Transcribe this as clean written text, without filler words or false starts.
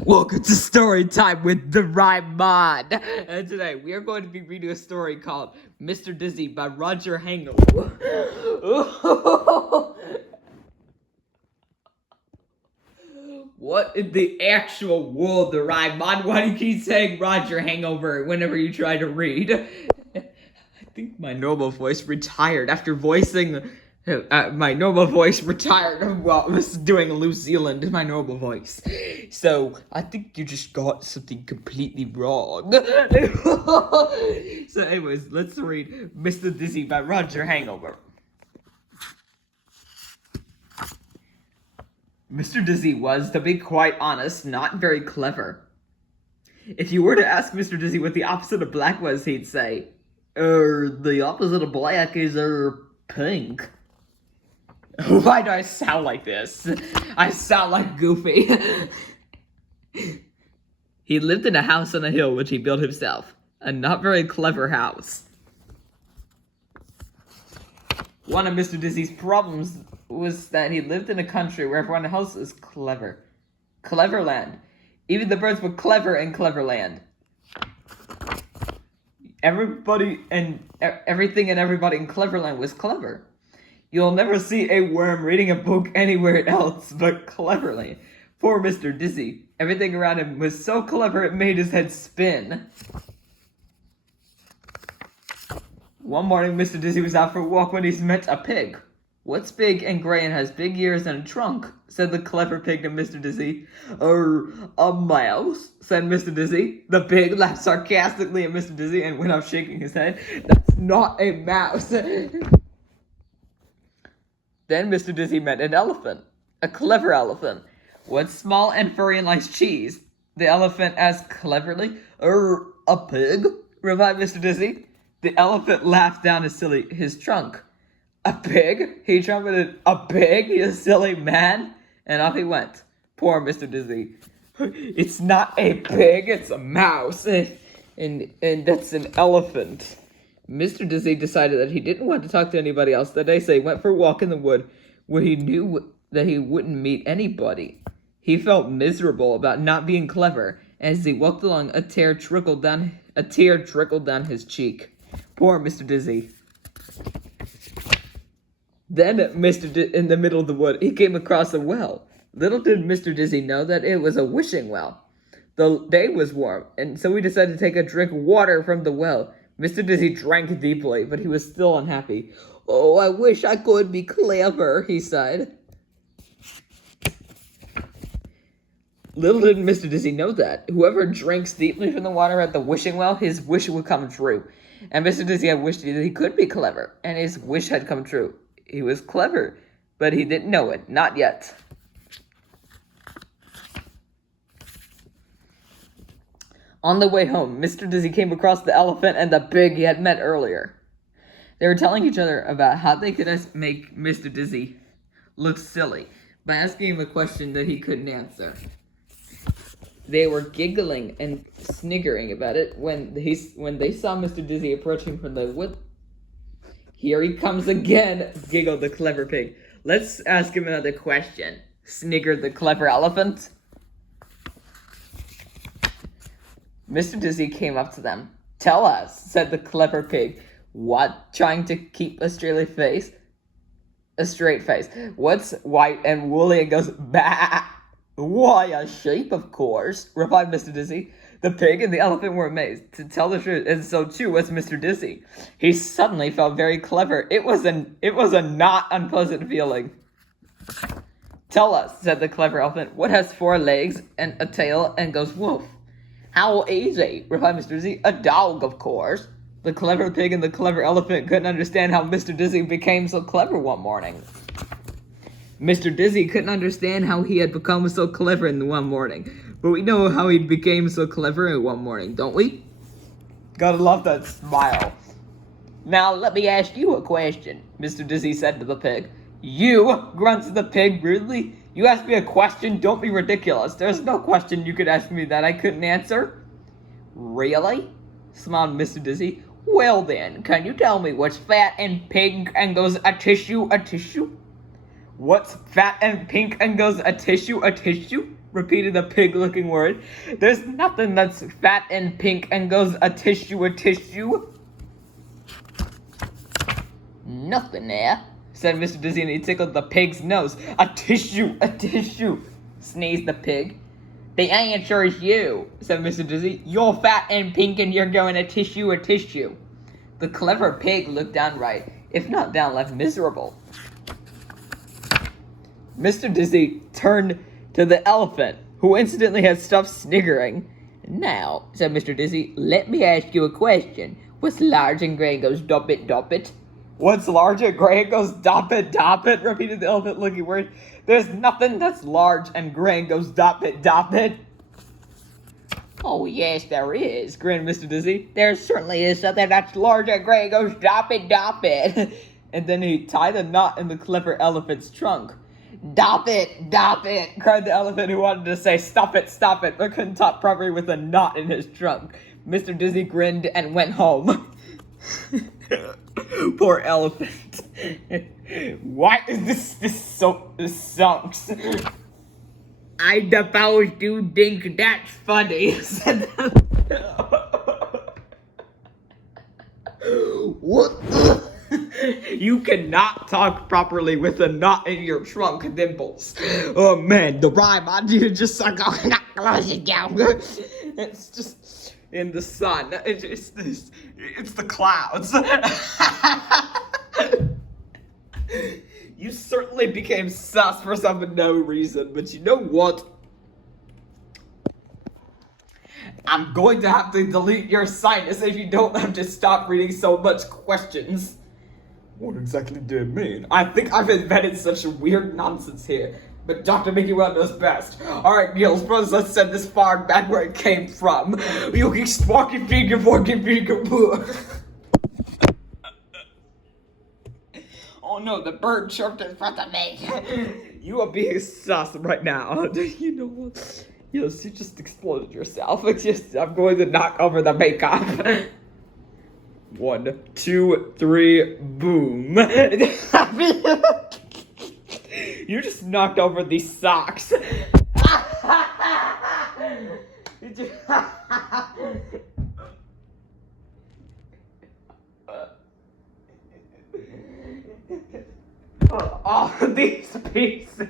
Welcome to Story Time with Doraemon. And today we are going to be reading a story called Mr. Dizzy by Roger Hangover. What in the actual world, Doraemon? Why do you keep saying Roger Hangover whenever you try to read? I think my normal voice retired after voicing... my normal voice retired while I was doing New Zealand in my normal voice. So, I think you just got something completely wrong. So anyways, let's read Mr. Dizzy by Roger Hangover. Mr. Dizzy was, to be quite honest, not very clever. If you were to ask Mr. Dizzy what the opposite of black was, he'd say, the opposite of black is, pink. Why do I sound like this? I sound like Goofy. He lived in a house on a hill which he built himself. A not very clever house. One of Mr. Dizzy's problems was that he lived in a country where everyone else is clever. Cleverland. Even the birds were clever in Cleverland. Everybody and everything and everybody in Cleverland was clever. You'll never see a worm reading a book anywhere else but Cleverly. Poor Mr. Dizzy. Everything around him was so clever it made his head spin. One morning, Mr. Dizzy was out for a walk when he met a pig. "What's big and gray and has big ears and a trunk?" said the clever pig to Mr. Dizzy. A mouse," said Mr. Dizzy. The pig laughed sarcastically at Mr. Dizzy and went off shaking his head. "That's not a mouse." Then Mr. Dizzy met an elephant. A clever elephant. "What's small and furry and likes cheese?" The elephant asked cleverly. A pig," replied Mr. Dizzy. The elephant laughed down his trunk. "A pig?" he trumpeted. "A pig, you silly man?" And off he went. Poor Mr. Dizzy. "It's not a pig, it's a mouse. And that's an elephant." Mr. Dizzy decided that he didn't want to talk to anybody else that day, so he went for a walk in the wood where he knew that he wouldn't meet anybody. He felt miserable about not being clever, and as he walked along, a tear trickled down his cheek. Poor Mr. Dizzy. Then, in the middle of the wood, he came across a well. Little did Mr. Dizzy know that it was a wishing well. The day was warm, and so he decided to take a drink of water from the well. Mr. Dizzy drank deeply, but he was still unhappy. "Oh, I wish I could be clever," he sighed. Little did Mr. Dizzy know that whoever drinks deeply from the water at the wishing well, his wish would come true. And Mr. Dizzy had wished that he could be clever, and his wish had come true. He was clever, but he didn't know it, not yet. On the way home, Mr. Dizzy came across the elephant and the pig he had met earlier. They were telling each other about how they could make Mr. Dizzy look silly by asking him a question that he couldn't answer. They were giggling and sniggering about it when they saw Mr. Dizzy approaching from the wood. "Here he comes again," giggled the clever pig. "Let's ask him another question," sniggered the clever elephant. Mr. Dizzy came up to them. "Tell us," said the clever pig. "What? Trying to keep a straight face? What's white and woolly and goes bah?" "Why, a sheep, of course," replied Mr. Dizzy. The pig and the elephant were amazed. To tell the truth, and so too was Mr. Dizzy. He suddenly felt very clever. It was a not unpleasant feeling. "Tell us," said the clever elephant, "what has 4 legs and a tail and goes woof?" "How easy," replied Mr. Dizzy. "A dog, of course." The clever pig and the clever elephant couldn't understand how Mr. Dizzy became so clever one morning. Mr. Dizzy couldn't understand how he had become so clever in one morning. But we know how he became so clever in one morning, don't we? Gotta love that smile. "Now let me ask you a question," Mr. Dizzy said to the pig. "You?" grunted the pig rudely. "You asked me a question? Don't be ridiculous. There's no question you could ask me that I couldn't answer." "Really?" smiled Mr. Dizzy. "Well then, can you tell me what's fat and pink and goes a tissue, a tissue?" "What's fat and pink and goes a tissue, a tissue?" repeated the pig-looking word. There's nothing that's fat and pink and goes a tissue. Nothing there, said Mr. Dizzy, and he tickled the pig's nose. A tissue, sneezed the pig. The answer is you, said Mr. Dizzy. You're fat and pink and you're going a tissue. The clever pig looked downright, if not downright miserable. Mr. Dizzy turned to the elephant, who instantly had stopped sniggering. Now, said Mr. Dizzy, let me ask you a question. What's large and gray and goes dop it? What's large and gray and goes dop it? Repeated the elephant looking word. There's nothing that's large and gray and goes dop it. Oh, yes, there is, grinned Mr. Dizzy. There certainly is something that's large and gray and goes dop it. And then he tied a knot in the clever elephant's trunk. Dop it, cried the elephant, who wanted to say stop it, but couldn't talk properly with a knot in his trunk. Mr. Dizzy grinned and went home. Poor elephant. Why is this so sucks? I suppose you think that's funny, said the What? You cannot talk properly with a knot in your trunk, Dimples. Oh man, Doraemon, you just suck off and close it down. It's just in the sun. It's the clouds. You certainly became sus for some unknown reason, but you know what? I'm going to have to delete your sinus if you don't have to stop reading so much questions. What exactly do you mean? I think I've invented such weird nonsense here, but Dr. Mickey Well knows best. Alright, Niels, brothers, let's send this far back where it came from. You can sparky finger, boo. Oh no, the bird chirped in front of me. You are being sus right now. You know what? Yes, you just exploded yourself. I'm going to knock over the makeup. 1, 2, 3, boom. You just knocked over these socks. All these pieces.